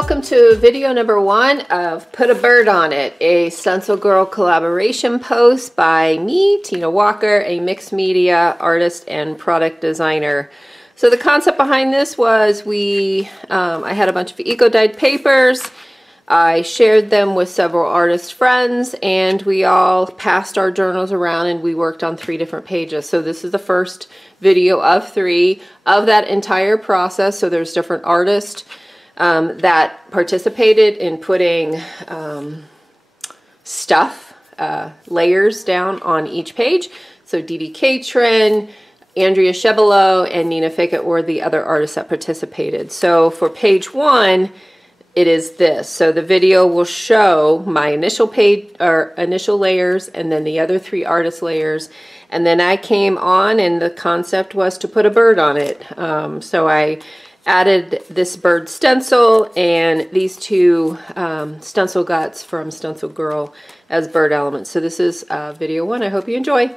welcome to video number 1 of Put a Bird on It, a StencilGirl collaboration post by me, Tina Walker, a mixed media artist and product designer. So the concept behind this was I had a bunch of eco-dyed papers. I shared them with several artist friends, and we all passed our journals around and we worked on 3 different pages. So this is the first video of 3 of that entire process. So there's different artists that participated in putting layers down on each page. So Dee Dee Catron, Andrea Chebelo, and Nina Fickett were the other artists that participated. So for page 1, it is this. So the video will show my initial page or initial layers and then the other 3 artist layers. And then I came on and the concept was to put a bird on it. So I added this bird stencil and these 2 stencil guts from StencilGirl as bird elements. So this is video 1. I hope you enjoy.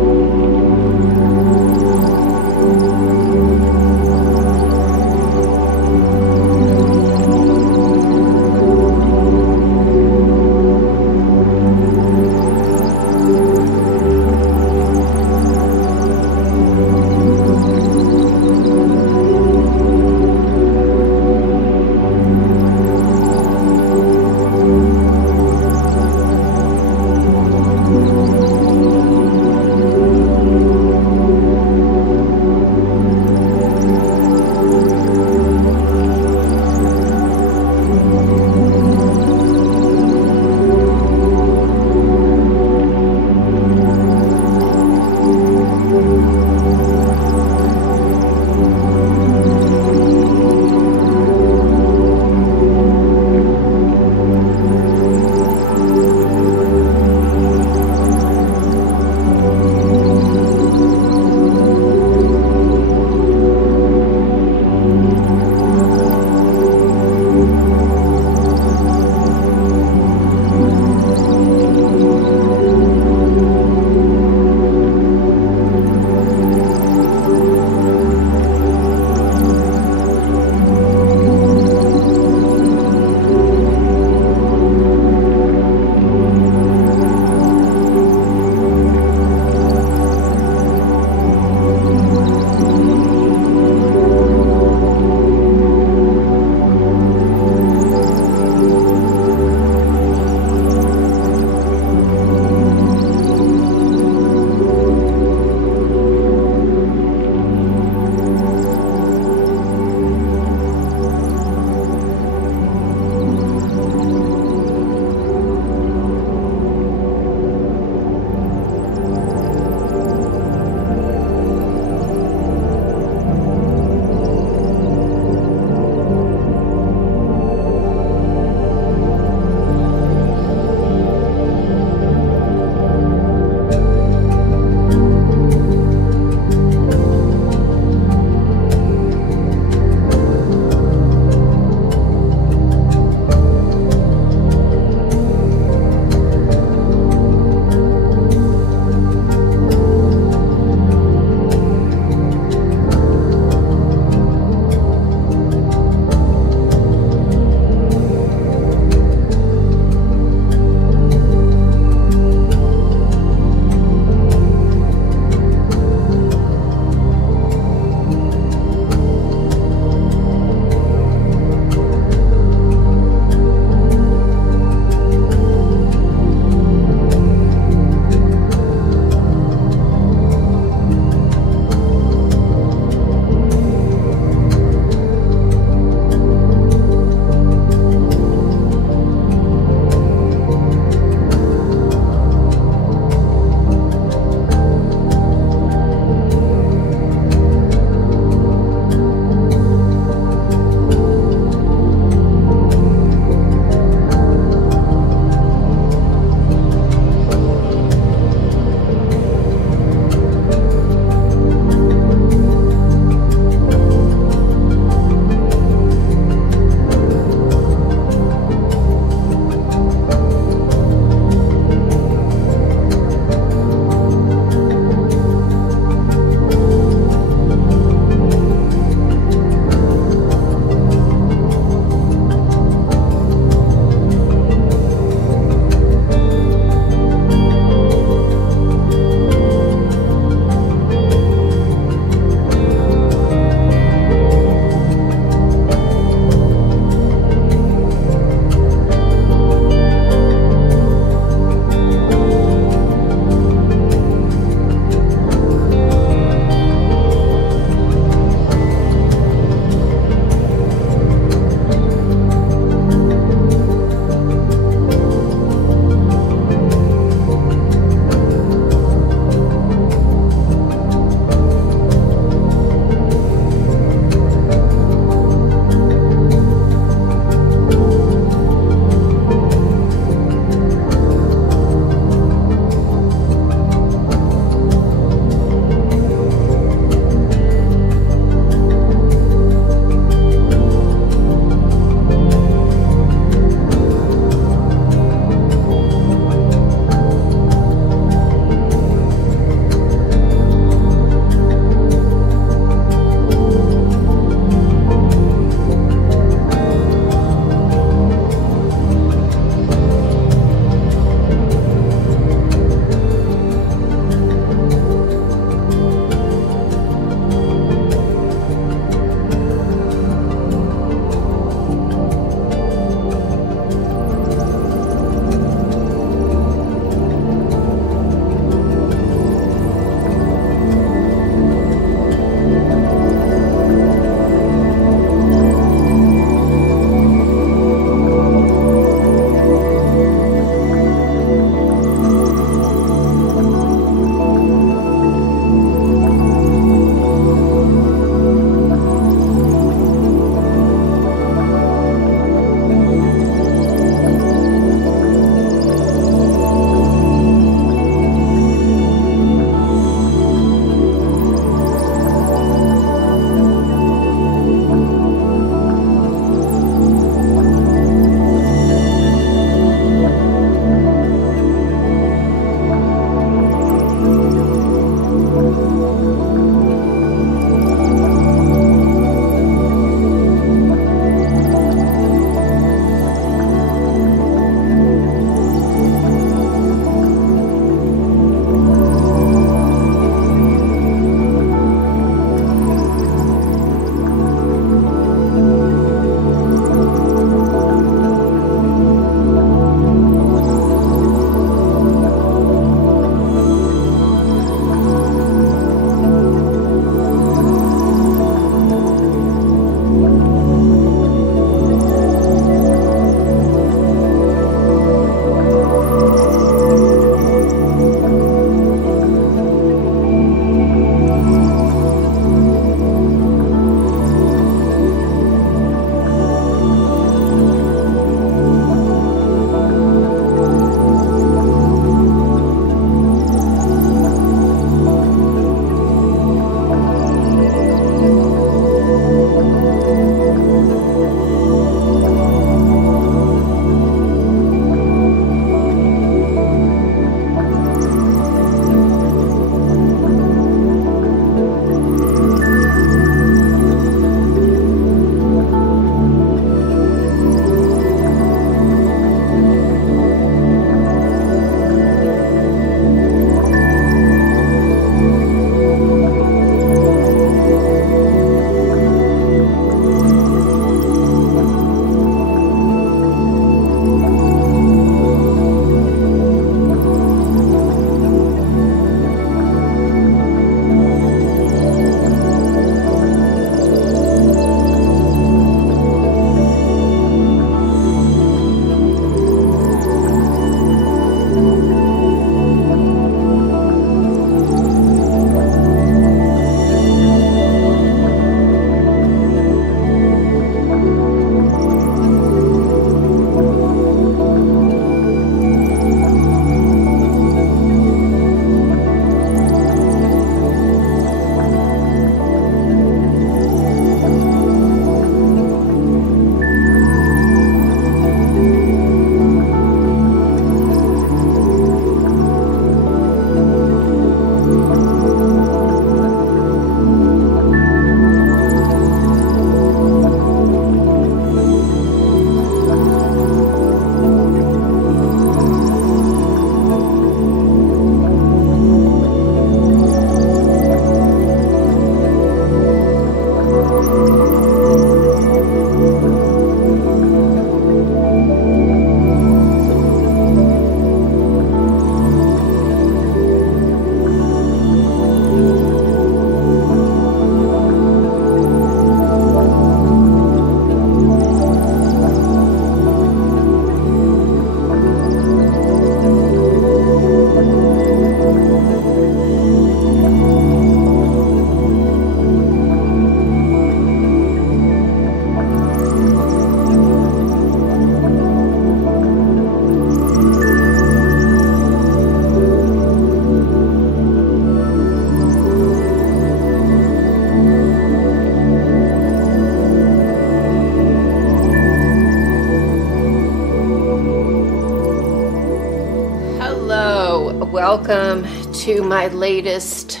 Welcome to my latest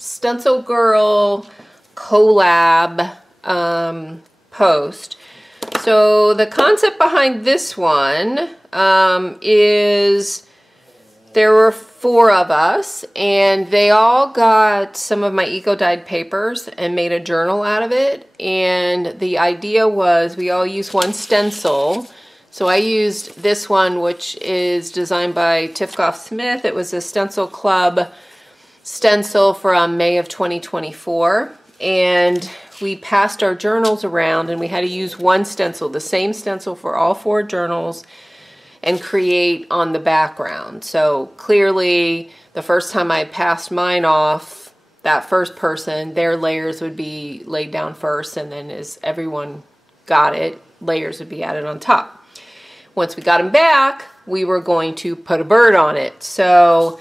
StencilGirl collab post. So the concept behind this one is there were 4 of us, and they all got some of my eco-dyed papers and made a journal out of it. And the idea was we all use one stencil. So I used this one, which is designed by Tifkoff Smith. It was a Stencil Club stencil from May of 2024. And we passed our journals around, and we had to use one stencil, the same stencil for all 4 journals, and create on the background. So clearly, the first time I passed mine off, that first person, their layers would be laid down first, and then as everyone got it, layers would be added on top. Once we got them back, we were going to put a bird on it. So,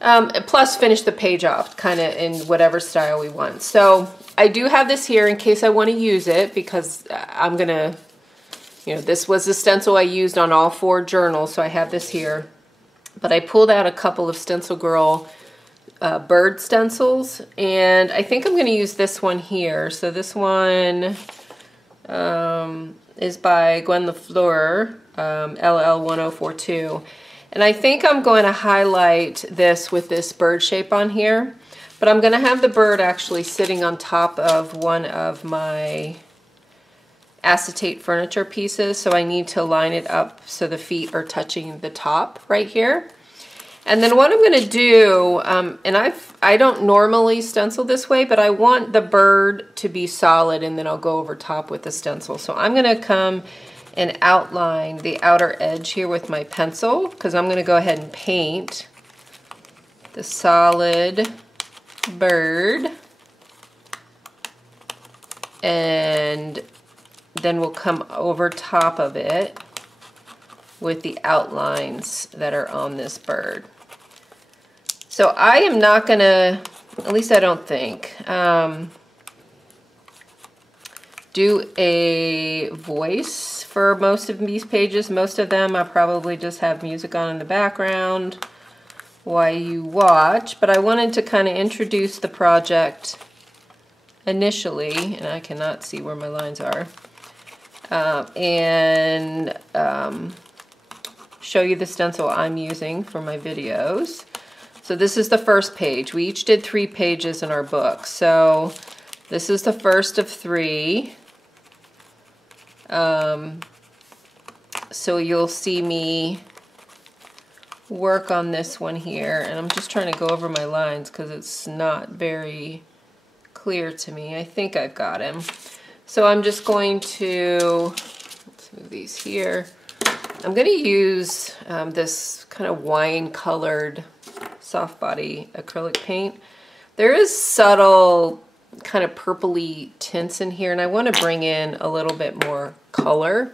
plus finish the page off kind of in whatever style we want. So I do have this here in case I want to use it, because I'm going to, you know, this was the stencil I used on all 4 journals, so I have this here. But I pulled out a couple of StencilGirl bird stencils, and I think I'm going to use this one here. So this one is by Gwen LaFleur, LL1042. And I think I'm going to highlight this with this bird shape on here. But I'm going to have the bird actually sitting on top of one of my acetate furniture pieces, so I need to line it up so the feet are touching the top right here. And then what I'm going to do, and I don't normally stencil this way, but I want the bird to be solid, and then I'll go over top with the stencil. So I'm going to come and outline the outer edge here with my pencil, because I'm going to go ahead and paint the solid bird, and then we'll come over top of it with the outlines that are on this bird. So I am not going to, at least I don't think, do a voice for most of these pages. Most of them I'll probably just have music on in the background while you watch, but I wanted to kind of introduce the project initially, and I cannot see where my lines are, and show you the stencil I'm using for my videos. So this is the first page. We each did 3 pages in our book. So this is the first of 3. So you'll see me work on this one here, and I'm just trying to go over my lines because it's not very clear to me. I think I've got him. So I'm just going to, let's move these here. I'm going to use this kind of wine-colored soft body acrylic paint. There is subtle kind of purpley tints in here, and I want to bring in a little bit more color.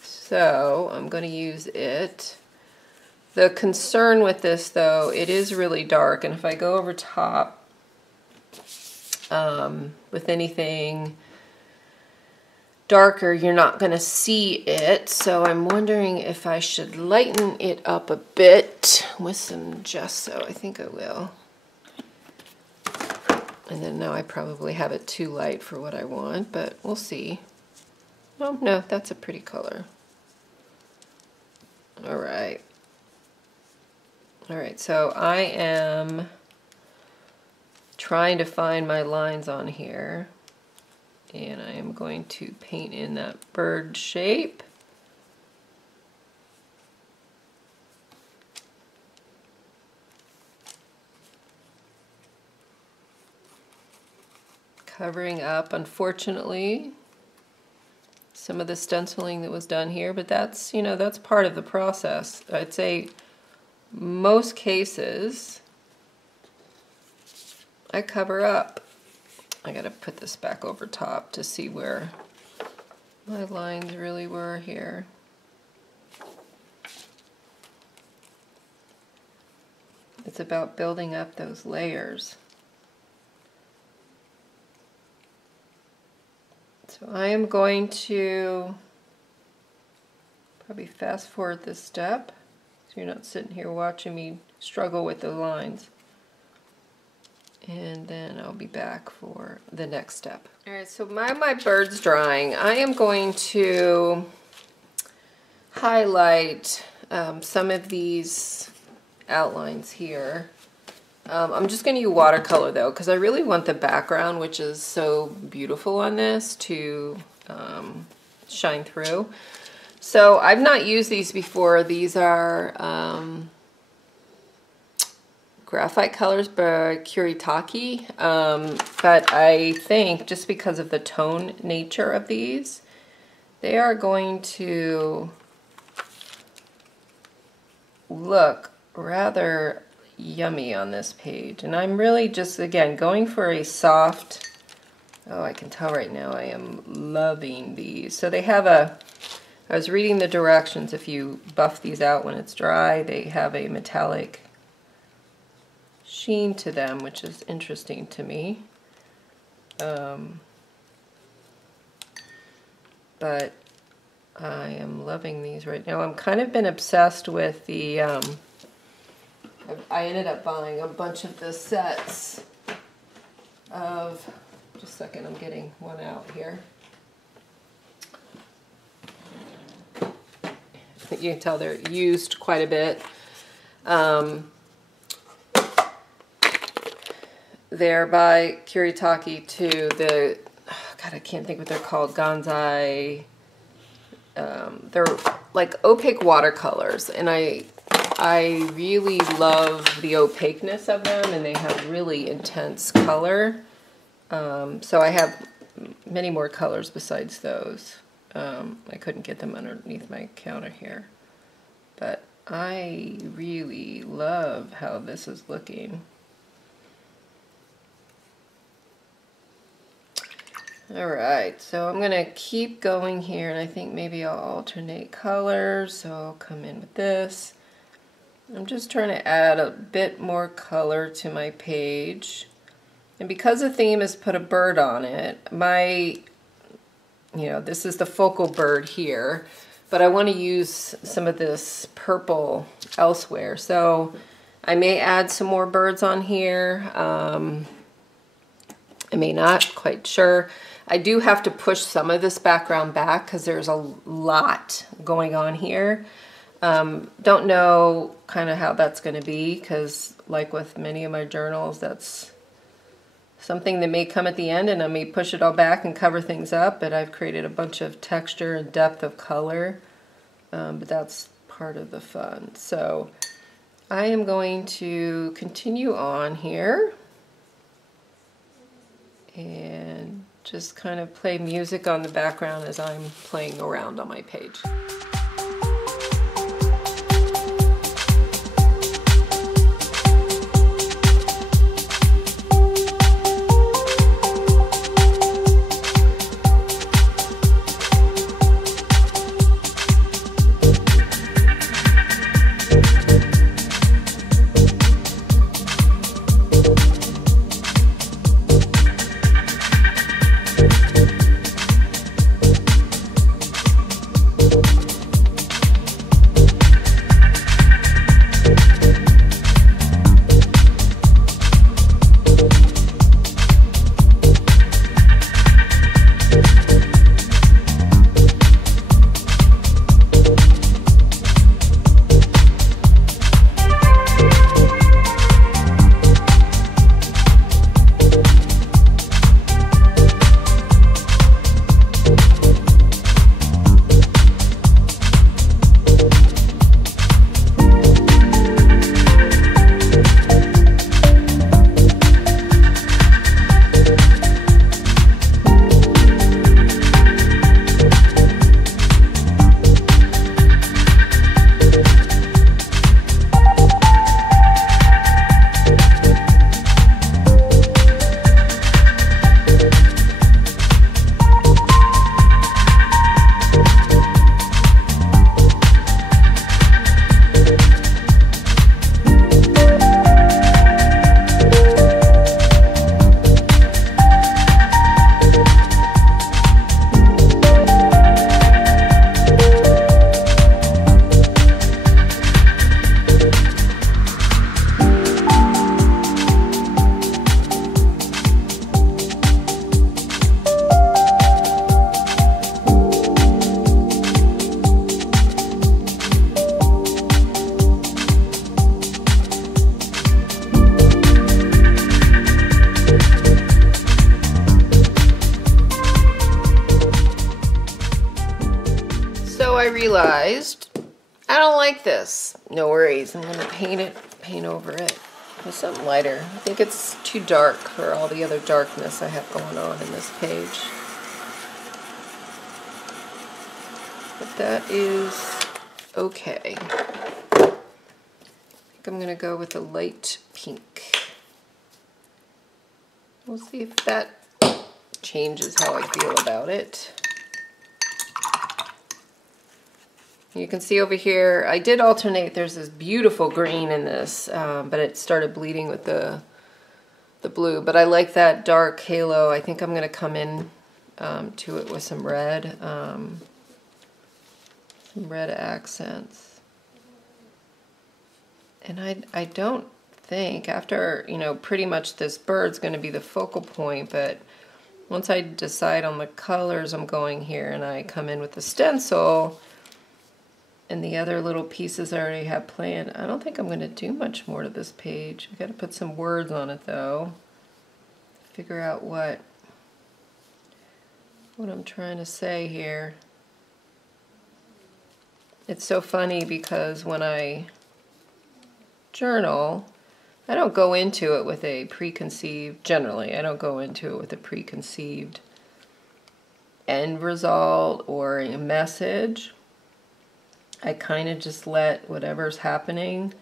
So I'm going to use it. The concern with this, though, it is really dark, and if I go over top with anything darker, you're not going to see it. So I'm wondering if I should lighten it up a bit with some gesso. I think I will. And then now I probably have it too light for what I want, but we'll see. Oh, no, that's a pretty color. All right. All right, so I am trying to find my lines on here, and I am going to paint in that bird shape. Covering up, unfortunately, some of the stenciling that was done here, but that's, you know, that's part of the process. I'd say most cases I cover up. I gotta put this back over top to see where my lines really were here. It's about building up those layers. So I am going to probably fast forward this step so you're not sitting here watching me struggle with the lines. And then I'll be back for the next step. All right, so my bird's drying. I am going to highlight some of these outlines here. I'm just going to use watercolor though, because I really want the background, which is so beautiful on this, to shine through. So I've not used these before. These are graphite colors by Kuretake, but I think just because of the tone nature of these, they are going to look rather yummy on this page. And I'm really just, again, going for a soft, oh, I can tell right now I am loving these. So they have a, I was reading the directions, if you buff these out when it's dry, they have a metallic sheen to them, which is interesting to me. But I am loving these right now. I'm kind of been obsessed with the, I ended up buying a bunch of the sets of, just a second, I'm getting one out here. You can tell they're used quite a bit. They're by Kuretake too. The, God, I can't think what they're called. Ganzai. They're like opaque watercolors, and I really love the opaqueness of them, and they have really intense color. So I have many more colors besides those. I couldn't get them underneath my counter here, but I really love how this is looking. Alright, so I'm going to keep going here, and I think maybe I'll alternate colors, so I'll come in with this. I'm just trying to add a bit more color to my page. And because the theme is put a bird on it, this is the focal bird here, but I want to use some of this purple elsewhere. So I may add some more birds on here. I may not, quite sure. I do have to push some of this background back because there's a lot going on here. Don't know kind of how that's going to be, because like with many of my journals, that's something that may come at the end, and I may push it all back and cover things up, but I've created a bunch of texture and depth of color, but that's part of the fun. So I am going to continue on here and just kind of play music on the background as I'm playing around on my page. So I realized I don't like this. No worries, I'm gonna paint over it with something lighter. I think it's too dark for all the other darkness I have going on in this page. But that is okay. I think I'm gonna go with a light pink. We'll see if that changes how I feel about it. You can see over here, I did alternate. There's this beautiful green in this, but it started bleeding with the blue. But I like that dark halo. I think I'm going to come in to it with some red accents. And I don't think, after, you know, pretty much this bird's going to be the focal point, but once I decide on the colors I'm going here and I come in with the stencil, and the other little pieces I already have planned, I don't think I'm going to do much more to this page. I've got to put some words on it though. Figure out what I'm trying to say here. It's so funny because when I journal, I don't go into it with a preconceived, generally, I don't go into it with a preconceived end result or a message. I kind of just let whatever's happening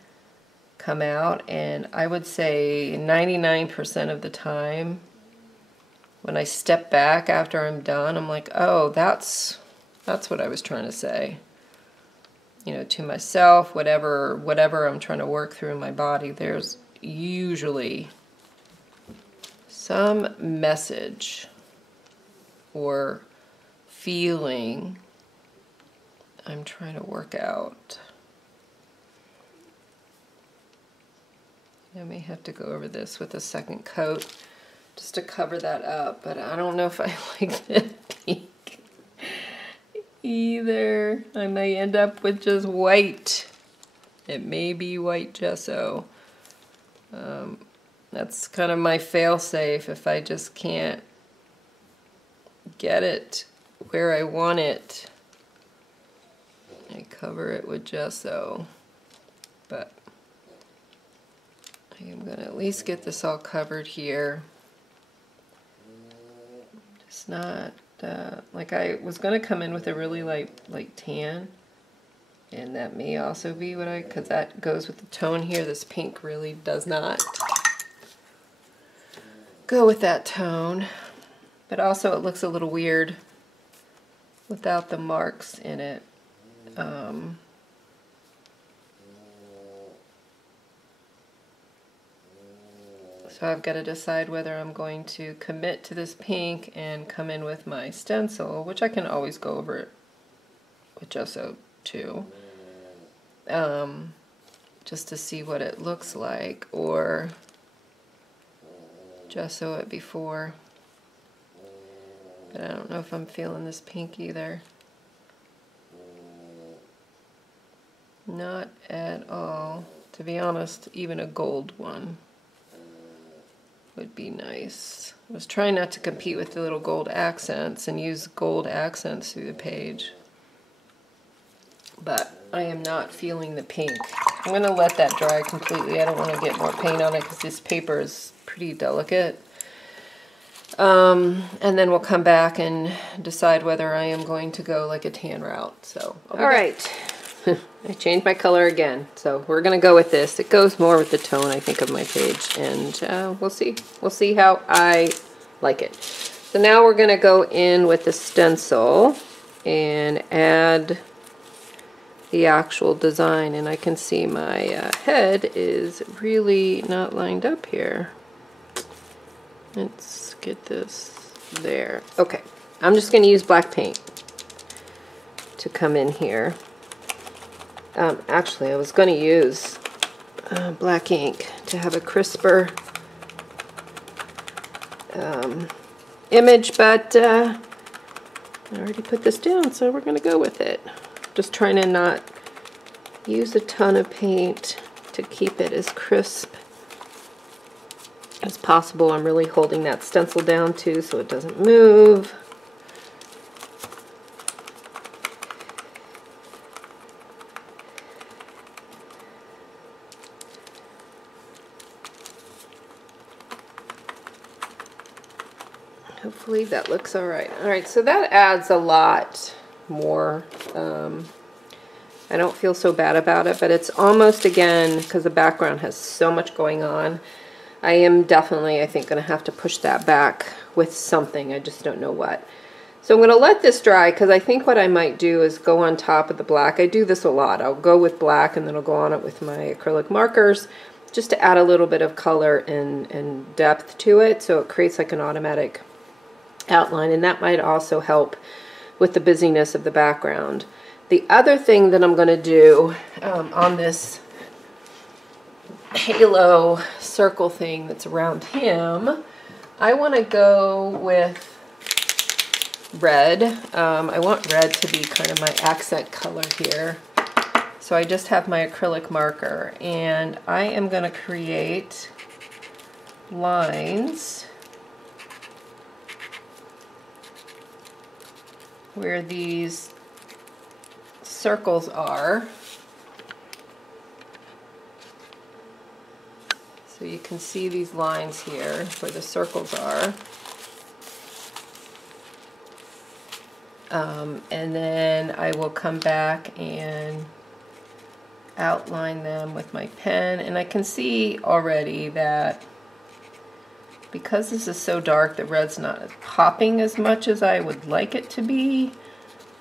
come out, and I would say 99% of the time when I step back after I'm done, I'm like, oh, that's what I was trying to say. You know, to myself, whatever I'm trying to work through in my body, there's usually some message or feeling I'm trying to work out. I may have to go over this with a second coat just to cover that up, but I don't know if I like the pink either. I may end up with just white. It may be white gesso. That's kind of my fail-safe if I just can't get it where I want it. I cover it with gesso, but I am going to at least get this all covered here. It's not, like I was going to come in with a really light tan, and that may also be what because that goes with the tone here. This pink really does not go with that tone, but also it looks a little weird without the marks in it. So I've got to decide whether I'm going to commit to this pink and come in with my stencil, which I can always go over it with gesso too, just to see what it looks like, or gesso it before. But I don't know if I'm feeling this pink either. Not at all. To be honest, even a gold one would be nice. I was trying not to compete with the little gold accents and use gold accents through the page, but I am not feeling the pink. I'm going to let that dry completely. I don't want to get more paint on it because this paper is pretty delicate. And then we'll come back and decide whether I am going to go like a tan route. So, all right. I changed my color again, so we're gonna go with this. It goes more with the tone, I think, of my page, and we'll see how I like it. So now we're gonna go in with the stencil and add the actual design, and I can see my head is really not lined up here. Let's get this there. Okay, I'm just gonna use black paint to come in here. Actually, I was going to use black ink to have a crisper image, but I already put this down, so we're going to go with it. Just trying to not use a ton of paint to keep it as crisp as possible. I'm really holding that stencil down too so it doesn't move. hopefully that looks all right. All right, so that adds a lot more. I don't feel so bad about it, but it's almost, again, because the background has so much going on, I am definitely, I think, going to have to push that back with something. I just don't know what. So I'm going to let this dry, because I think what I might do is go on top of the black. I do this a lot. I'll go with black and then I'll go on it with my acrylic markers just to add a little bit of color and depth to it, so it creates like an automatic outline, and that might also help with the busyness of the background. The other thing that I'm going to do on this halo circle thing that's around him, I want to go with red. I want red to be kind of my accent color here. So I just have my acrylic marker, and I am going to create lines where these circles are. So you can see these lines here where the circles are. And then I will come back and outline them with my pen, and I can see already that because this is so dark, the red's not popping as much as I would like it to be,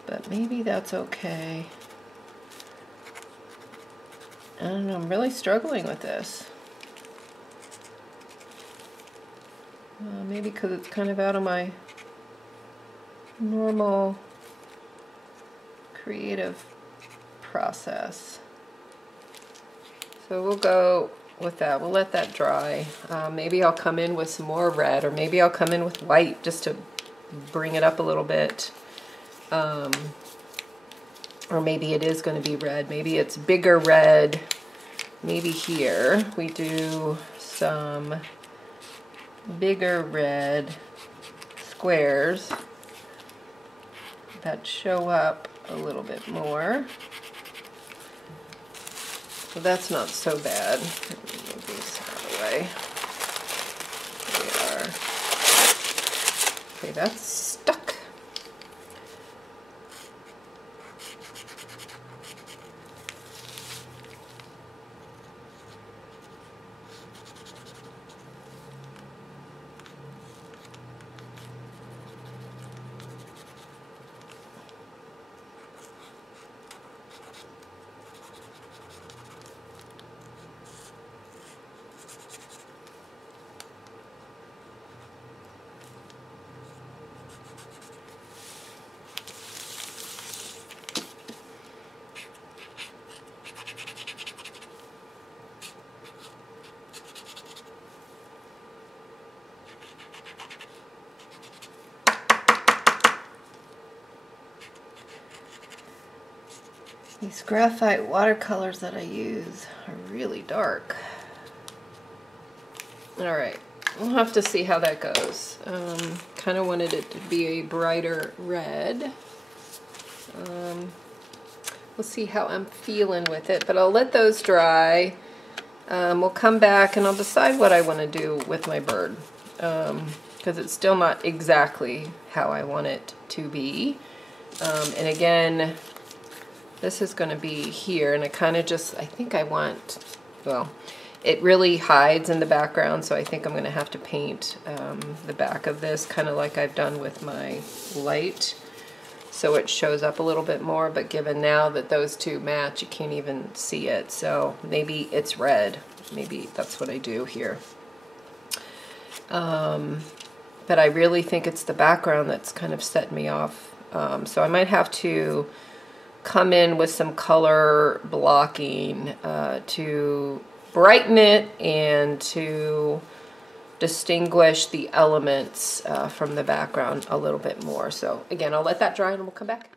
but maybe that's okay. I don't know, I'm really struggling with this. Maybe because it's kind of out of my normal creative process. So we'll go with that. We'll let that dry. Maybe I'll come in with some more red, or maybe I'll come in with white just to bring it up a little bit. Or maybe it is going to be red. Maybe it's bigger red. Maybe here we do some bigger red squares that show up a little bit more. So that's not so bad. Let me move these out of the way. There we are. Okay, that's stuck. These graphite watercolors that I use are really dark. Alright, we'll have to see how that goes. Kind of wanted it to be a brighter red. We'll see how I'm feeling with it, but I'll let those dry. We'll come back and I'll decide what I want to do with my bird, because it's still not exactly how I want it to be. And again, this is going to be here, and I kind of just, I think I want, well, it really hides in the background, so I think I'm going to have to paint the back of this kind of like I've done with my light, so it shows up a little bit more, but given now that those two match, you can't even see it, so maybe it's red. Maybe that's what I do here. But I really think it's the background that's kind of setting me off, so I might have to come in with some color blocking to brighten it and to distinguish the elements from the background a little bit more. So again, I'll let that dry and we'll come back.